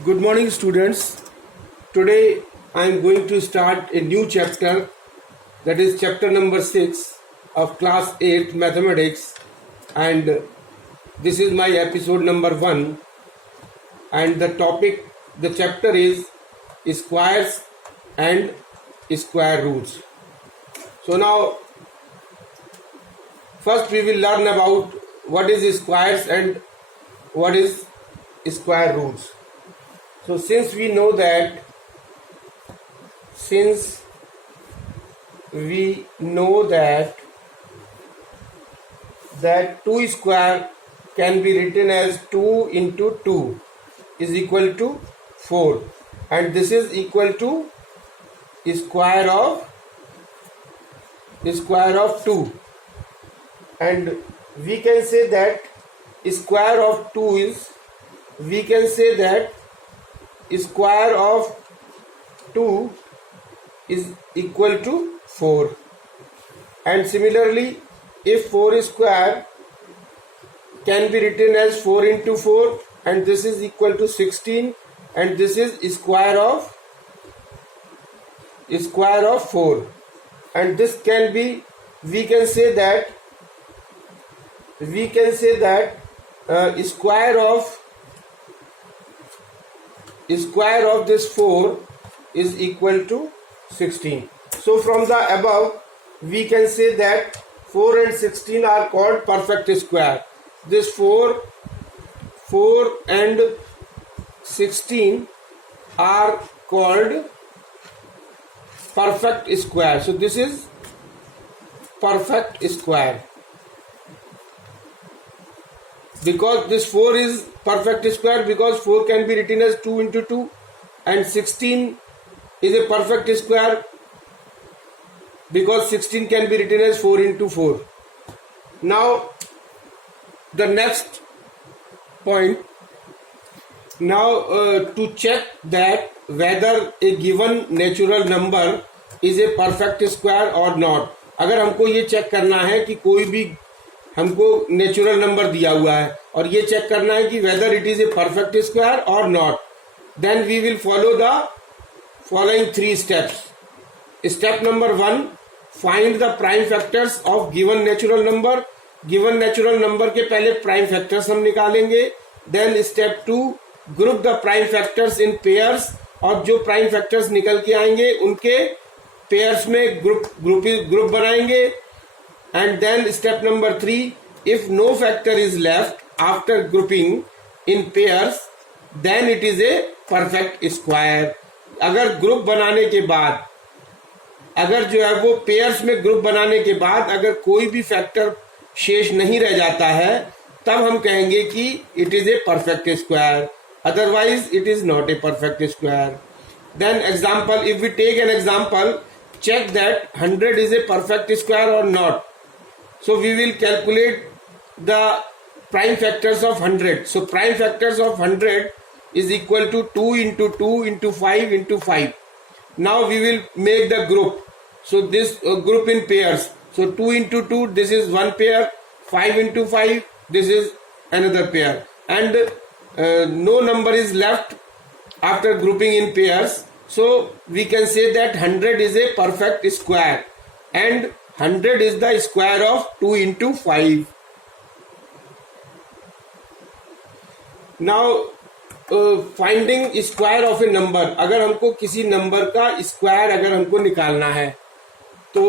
Good morning, students. Today I am going to start a new chapter, that is chapter number 6 of class 8 mathematics, and this is my episode number 1, and the chapter is squares and square roots. So now first we will learn about what is squares and what is square roots. So since we know that that 2 square can be written as 2 into 2 is equal to 4, and this is equal to square of 2, and we can say that square of 2 is square of 2 is equal to 4, and similarly if 4 square can be written as 4 into 4, and this is equal to 16, and this is square of 4, and this can be we can say that square of this 4 is equal to 16. So from the above we can say that 4 and 16 are called perfect square. This 4 and 16 are called perfect square. So this is perfect square, because this 4 is perfect square because 4 can be written as 2 into 2, and 16 is a perfect square because 16 can be written as 4 into 4. Now the next point, to check that whether a given natural number is a perfect square or not. अगर हमको ये check करना है कि कोई भी हमको natural number दिया हुआ है और ये चेक करना है कि whether it is a perfect square और not, then we will follow the following 3 steps. Step number 1, find the prime factors of given natural number. Given natural number के पहले प्राइम फैक्टर्स हम निकालेंगे. Then step 2, group the prime factors in pairs, और जो prime factors निकल के आएंगे उनके पेयर्स में ग्रुप बनाएंगे. And then step number 3, if no factor is left after grouping in pairs, then it is a perfect square. अगर group बनाने के बाद, अगर जो है वो पेयर्स में ग्रुप बनाने के बाद अगर कोई भी फैक्टर शेष नहीं रह जाता है, तब हम कहेंगे कि it is a perfect square. Otherwise it is not a perfect square. Then example, if we take an example, check that 100 is a perfect square or not. So we will calculate the prime factors of 100. So prime factors of 100 is equal to 2 into 2 into 5 into 5. Now we will make the group. So this group in pairs. So 2 into 2, this is one pair. 5 into 5, this is another pair. And no number is left after grouping in pairs. So we can say that 100 is a perfect square. And 100 is the square of 2 into 5. Now finding square of a number. अगर हमको किसी number का square अगर हमको निकालना है तो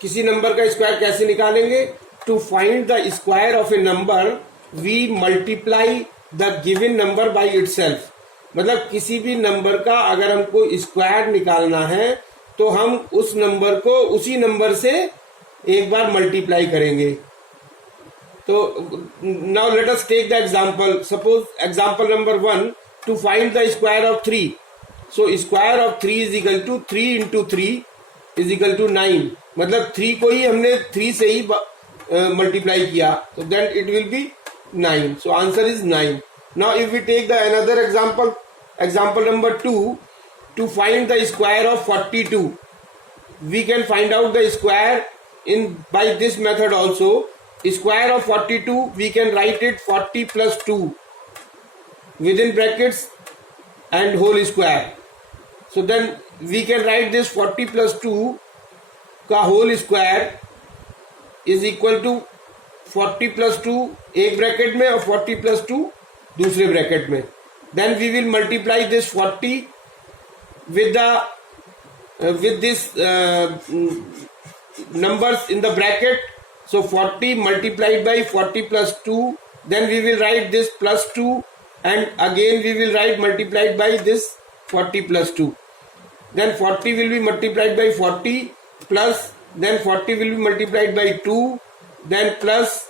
किसी नंबर का स्क्वायर कैसे निकालेंगे? To find the square of a number we multiply the given number by itself. मतलब किसी भी नंबर का अगर हमको स्क्वायर निकालना है तो हम उस नंबर को उसी नंबर से एक बार मल्टीप्लाई करेंगे. तो now let us take the example. Suppose example number 1, to find the square of 3. So square of 3 is equal to 3 into 3 is equal to 9. मतलब 3 को ही हमने 3 से ही मल्टीप्लाई किया, तो then it will be 9. So answer is 9. Now if we take the another example, example number 2, to find the square of 42, we can find out the square in by this method also. Square of 42, we can write it 40 plus 2 within brackets and whole square. So then we can write this 40 plus 2 का whole square is equal to 40 plus 2 एक bracket में और 40 plus 2 दूसरे bracket में. Then we will multiply this 40 with this numbers in the bracket. So 40 multiplied by 40 plus 2, then we will write this plus 2, and again we will write multiplied by this 40 plus 2. Then 40 will be multiplied by 40 plus, then 40 will be multiplied by 2, then plus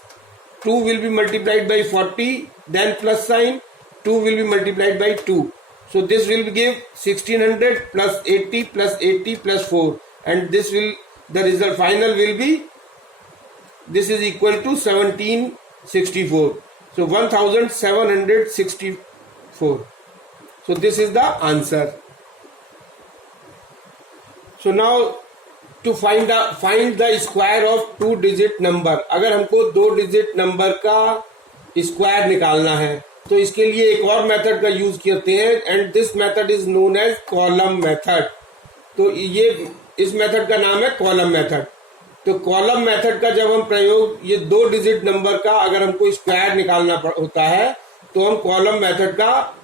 2 will be multiplied by 40, then plus sign, 2 will be multiplied by 2. So this will give 1600 plus 80 plus 80 plus 4, and this will, the result final will be, this is equal to 1764. So 1764. So this is the answer. So now to find the square of 2 digit number. अगर हमको 2 digit number का square निकालना है तो इसके लिए एक और मेथड का यूज करते हैं, and this method is known as column method. तो ये इस मेथड का नाम है कॉलम मेथड. तो कॉलम मेथड का जब हम प्रयोग, ये 2 डिजिट नंबर का अगर हमको स्क्वायर निकालना होता है तो हम कॉलम मेथड का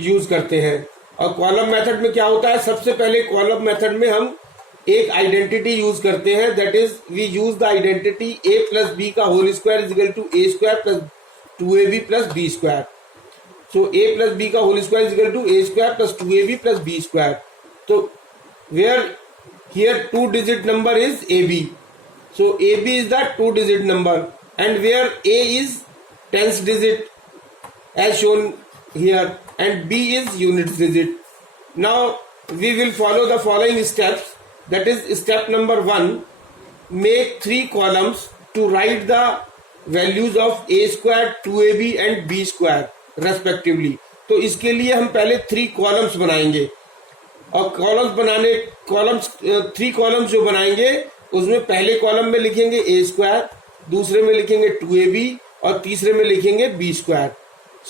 यूज करते हैं. और कॉलम मेथड में क्या होता है, सबसे पहले कॉलम मेथड में हम एक आइडेंटिटी यूज करते हैं, that is we use the identity a plus B का whole square is equal to a square plus 2ab plus b square. So a plus b का whole square is equal to a square plus 2ab plus b square. तो where here 2 digit number is ab, so ab is the 2 digit number, and where a is 10th digit as shown here, and b is units digit. Now we will follow the following steps, that is step number 1, make 3 columns to write the values of a square, 2ab and b square respectively. तो इसके लिए हम पहले 3 columns बनाएंगे, और columns 3 columns जो बनाएंगे उसमें पहले कॉलम में लिखेंगे a स्क्वायर, दूसरे में लिखेंगे 2ab और तीसरे में लिखेंगे b square.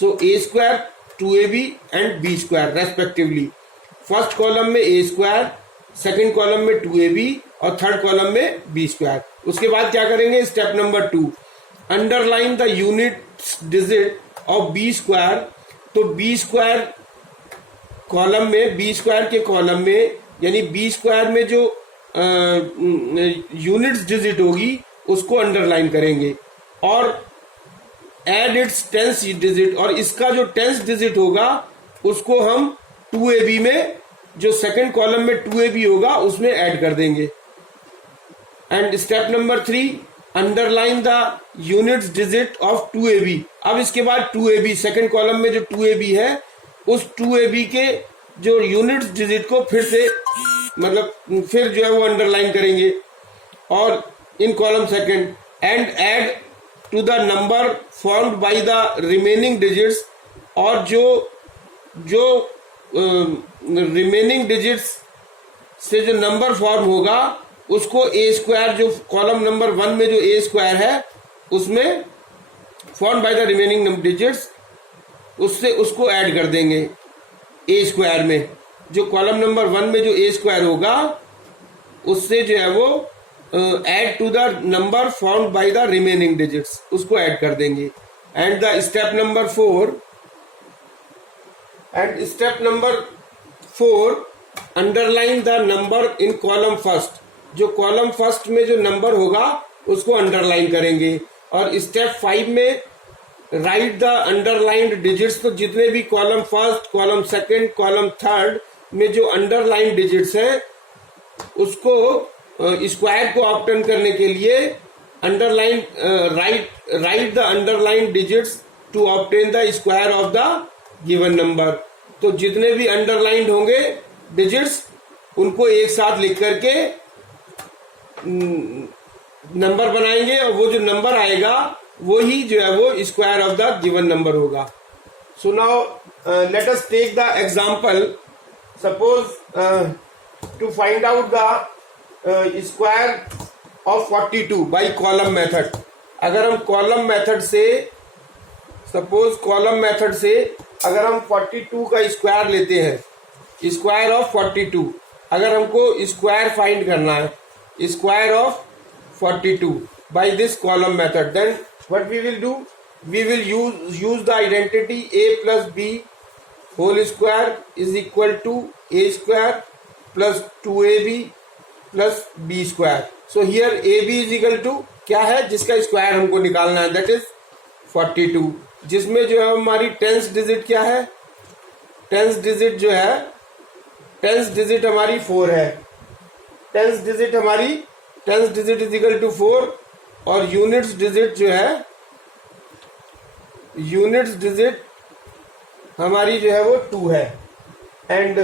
So a square, 2ab and b square respectively. First column में a स्क्वायर, सेकंड कॉलम में 2ab और थर्ड कॉलम में b स्क्वायर. उसके बाद क्या करेंगे, step number 2, underline the unit digit of b square. तो b स्क्वायर कॉलम में, बी स्क्वायर के कॉलम में, यानी बी स्क्वायर में जो यूनिट्स डिजिट होगी उसको अंडरलाइन करेंगे, और एड इट्स 10th डिजिट, और इसका जो 10th डिजिट होगा उसको हम 2ab में, जो सेकंड कॉलम में 2ab होगा उसमें ऐड कर देंगे. And step number 3, underline the units digit of 2ab. अब इसके बाद 2ab, सेकंड कॉलम में जो 2ab है उस 2ab के जो यूनिट्स डिजिट को फिर से, मतलब फिर जो है वो अंडरलाइन करेंगे, और in column second, and add to the number formed by the remaining digits. और जो रिमेनिंग डिजिट्स से जो नंबर फॉर्म होगा उसको a स्क्वायर, जो कॉलम नंबर 1 में जो a स्क्वायर है उसमें form by the remaining digits, उससे उसको ऐड कर देंगे a स्क्वायर में. जो कॉलम नंबर 1 में जो a स्क्वायर होगा उससे जो है वो add to the number formed by the remaining digits, उसको ऐड कर देंगे. And the step number 4, underline the number in column first. जो कॉलम फर्स्ट में जो नंबर होगा उसको अंडरलाइन करेंगे. और स्टेप 5 में राइट द अंडरलाइंड डिजिट्स. तो जितने भी column first, column second, column third में जो अंडरलाइन डिजिट्स हैं उसको स्क्वायर को ऑब्टेन करने के लिए underline write the underline digits to obtain the square of the given number. तो जितने भी अंडरलाइंड होंगे डिजिट्स उनको एक साथ लिख करके नंबर बनाएंगे, और वो जो नंबर आएगा वो ही जो है वो square of the given number होगा. So now let us take the example. Suppose to find out the square of 42 by column method. अगर हम कॉलम मेथड से, सपोज कॉलम मेथड से अगर हम 42 का स्क्वायर लेते हैं, स्क्वायर ऑफ 42, अगर हमको स्क्वायर फाइंड करना है, square of 42 by this column method, then what we will do, we will use the identity a plus b whole square is equal to a square plus 2ab plus b square. So here ab is equal to क्या है, जिसका square हमको निकालना है, that is 42, जिसमें जो है हमारी टेंथ डिजिट क्या है, टेंथ डिजिट जो है, टेंथ डिजिट हमारी 4 है, टेंथ डिजिट हमारी, tenth digit is equal to 4, और यूनिट्स डिजिट जो है, यूनिट्स डिजिट हमारी जो है वो 2 है. एंड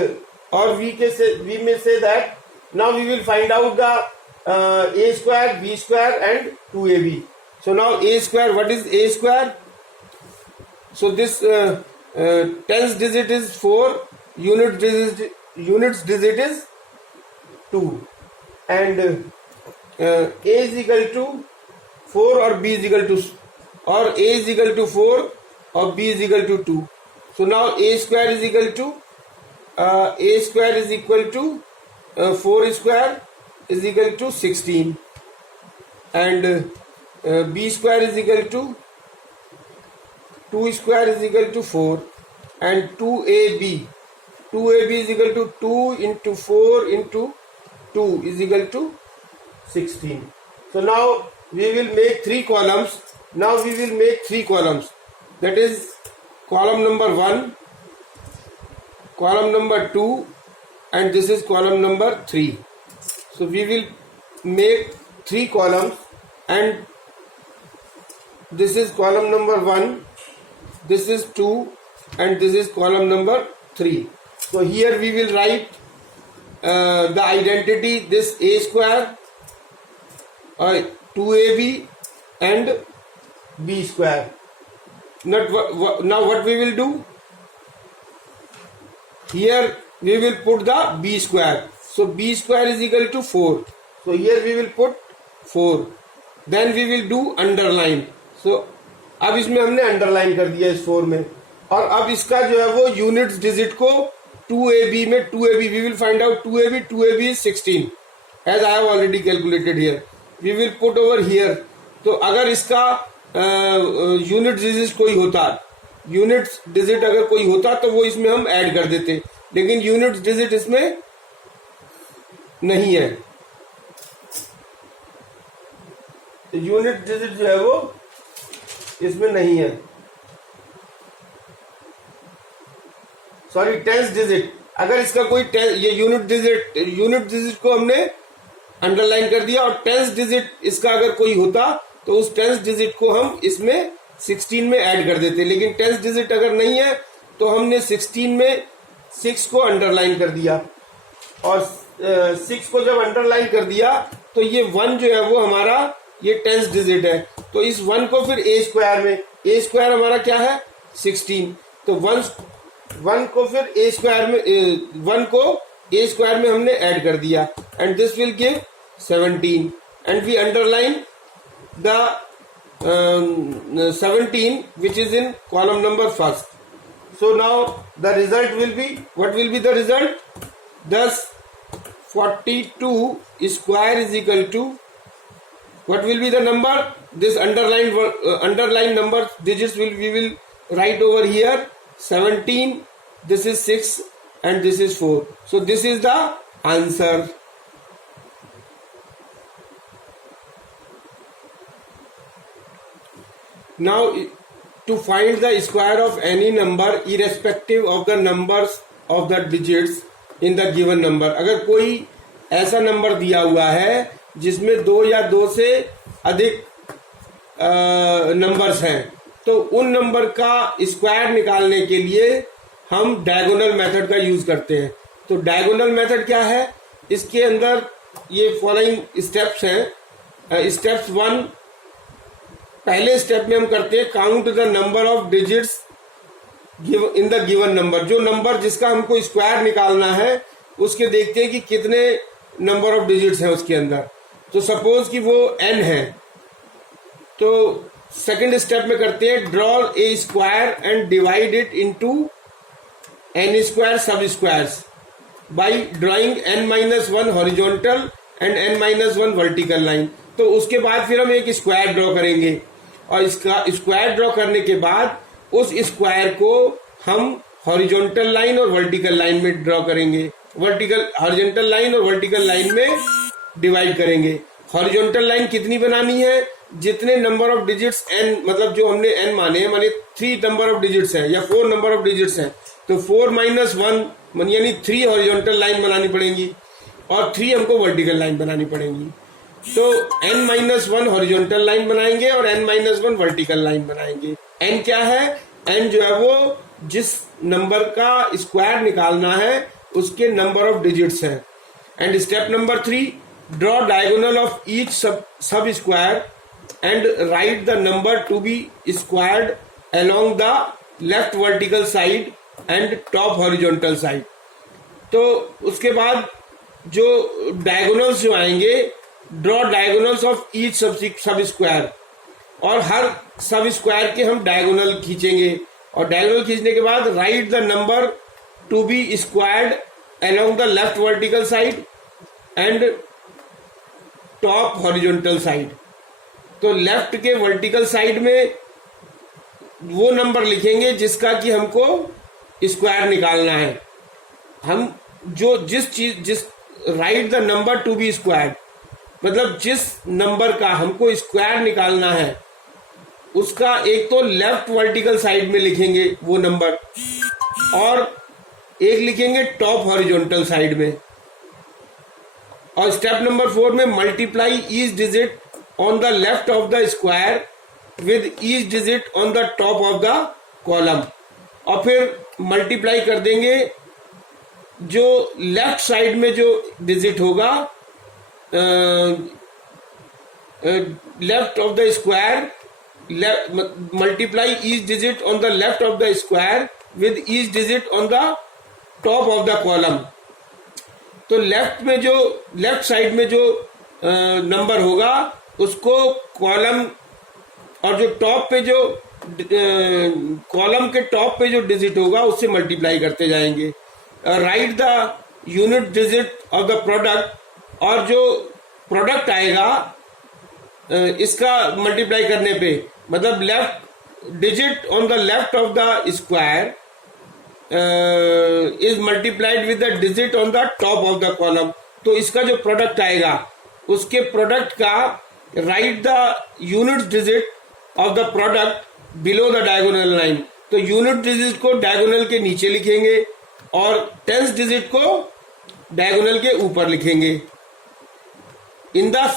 और वी में से that now we will find out the a square, b square and 2ab. So now a square, what is a square? So this tens digit is 4, units digit is 2, and a is equal to 4 और b is equal to, और a is equal to 4 और b is equal to 2. So now a square is equal to 4 square is equal to 16, and b square is equal to 2 square is equal to 4, and 2ab is equal to 2 into 4 into 2 is equal to 16. So now we will make 3 columns. Now we will make 3 columns. That is column number 1, column number 2, and this is column number 3. So we will make 3 columns, and this is column number 1, this is 2, and this is column number 3. So here we will write the identity, this a square, 2ab and b square. Now what we will do? Here we will put the b square. So b square is equal to 4. So here we will put 4. Then we will do underline. So अब इसमें हमने underline कर दिया इस 4 में, और अब इसका जो है वो यूनिट्स डिजिट को 2ab में, 2ab we will find out 2ab is 16 as I have already calculated here. We will put over here. तो अगर इसका यूनिट डिजिट कोई होता, यूनिट्स डिजिट अगर कोई होता तो वो इसमें हम ऐड कर देते, लेकिन यूनिट्स डिजिट इसमें नहीं है. यूनिट डिजिट जो है वो इसमें नहीं है, सॉरी टेंथ डिजिट. अगर इसका कोई ये यूनिट डिजिट को हमने अंडरलाइन कर दिया, और टेंथ डिजिट इसका अगर कोई होता तो उस टेंथ डिजिट को हम इसमें 16 में ऐड कर देते, लेकिन टेंथ डिजिट अगर नहीं है तो हमने 16 में 6 को अंडरलाइन कर दिया, और 6 को जब अंडरलाइन कर दिया तो ये 1 जो है वो हमारा ये टेंथ डिजिट है. तो इस 1 को फिर a स्क्वायर में, a स्क्वायर हमारा क्या है 16, तो 1 को फिर a स्क्वायर में, 1 को a स्क्वायर में हमने ऐड कर दिया, and this will give 17, and we underline the 17 which is in column number 1st. So now the result will be, what will be the result? Thus 42 square is equal to, what will be the number? This underline number digits we will write over here 17, this is 6, and this is 4. So this is the answer. Now to find the square of any number irrespective of the numbers of the digits in the given number, अगर कोई ऐसा number दिया हुआ है जिसमें 2 या 2 से अधिक नंबर्स हैं, तो उन नंबर का स्क्वायर निकालने के लिए हम डायगोनल मेथड का यूज करते हैं. तो डायगोनल मेथड क्या है, इसके अंदर ये फॉलोइंग स्टेप्स हैं. स्टेप्स 1, पहले स्टेप में हम करते हैं count the number of digits in the given number. जो नंबर जिसका हमको स्क्वायर निकालना है उसके देखते हैं कि कितने नंबर ऑफ डिजिट्स हैं उसके अंदर. तो सपोज कि वो n है, तो सेकंड स्टेप में करते हैं, draw a square and divide it into n square sub squares by drawing n-1 horizontal and n-1 vertical line. तो उसके बाद फिर हम एक स्क्वायर ड्रॉ करेंगे और इसका स्क्वायर ड्रॉ करने के बाद उस स्क्वायर को हम हॉरिजॉन्टल लाइन और वर्टिकल लाइन में ड्रॉ करेंगे, हॉरिजॉन्टल लाइन और वर्टिकल लाइन में डिवाइड करेंगे। हॉरिजॉन्टल लाइन कितनी बनानी है, जितने नंबर ऑफ डिजिट्स n, मतलब जो हमने n माने 3 नंबर ऑफ डिजिट्स हैं या 4 नंबर ऑफ डिजिट्स हैं, तो 4 - 1 यानी 3 हॉरिजॉन्टल लाइन बनानी पड़ेंगी और 3 हमको वर्टिकल लाइन बनानी पड़ेंगी। तो n-1 हॉरिजॉन्टल लाइन बनाएंगे और n-1 वर्टिकल लाइन बनाएंगे। n क्या है, n जो है वो जिस नंबर का स्क्वायर निकालना है उसके नंबर ऑफ डिजिट्स हैं। And step number 3, draw diagonal of each sub square and write the number to be squared along the left vertical side and top horizontal side. तो उसके बाद जो डायगोनल्स जो आएंगे, draw diagonals of each sub square, और हर सब square के हम डायगोनल खींचेंगे और डायगोनल खींचने के बाद write the number to be squared along the left vertical side and top horizontal side. तो लेफ्ट के वर्टिकल साइड में वो नंबर लिखेंगे जिसका कि हमको स्क्वायर निकालना है। हम जिस write the number to be squared, मतलब जिस नंबर का हमको स्क्वायर निकालना है उसका एक तो लेफ्ट वर्टिकल साइड में लिखेंगे वो नंबर, और एक लिखेंगे टॉप हॉरिजॉन्टल साइड में। और स्टेप नंबर 4 में multiply each digit on the left of the square with each digit on the top of the column, और फिर मल्टीप्लाई कर देंगे जो लेफ्ट साइड में जो डिजिट होगा, left of the square, multiply each digit on the left of the square with each digit on the top of the column. तो left side में जो नंबर होगा उसको कॉलम, और जो टॉप पे जो कॉलम के टॉप पे जो डिजिट होगा उससे मल्टीप्लाई करते जाएंगे। Right the unit digit of the product, और जो प्रोडक्ट आएगा इसका मल्टीप्लाई करने पे, मतलब left digit on the left of the square is multiplied with the digit on the top of the column. तो इसका जो प्रोडक्ट आएगा उसके प्रोडक्ट का right the unit digit of the product below the diagonal line. तो unit digit को diagonal के नीचे लिखेंगे और टेंस डिजिट को डायगोनल के ऊपर लिखेंगे इन द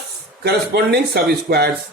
करस्पॉन्डिंग सब स्क्वायर्स।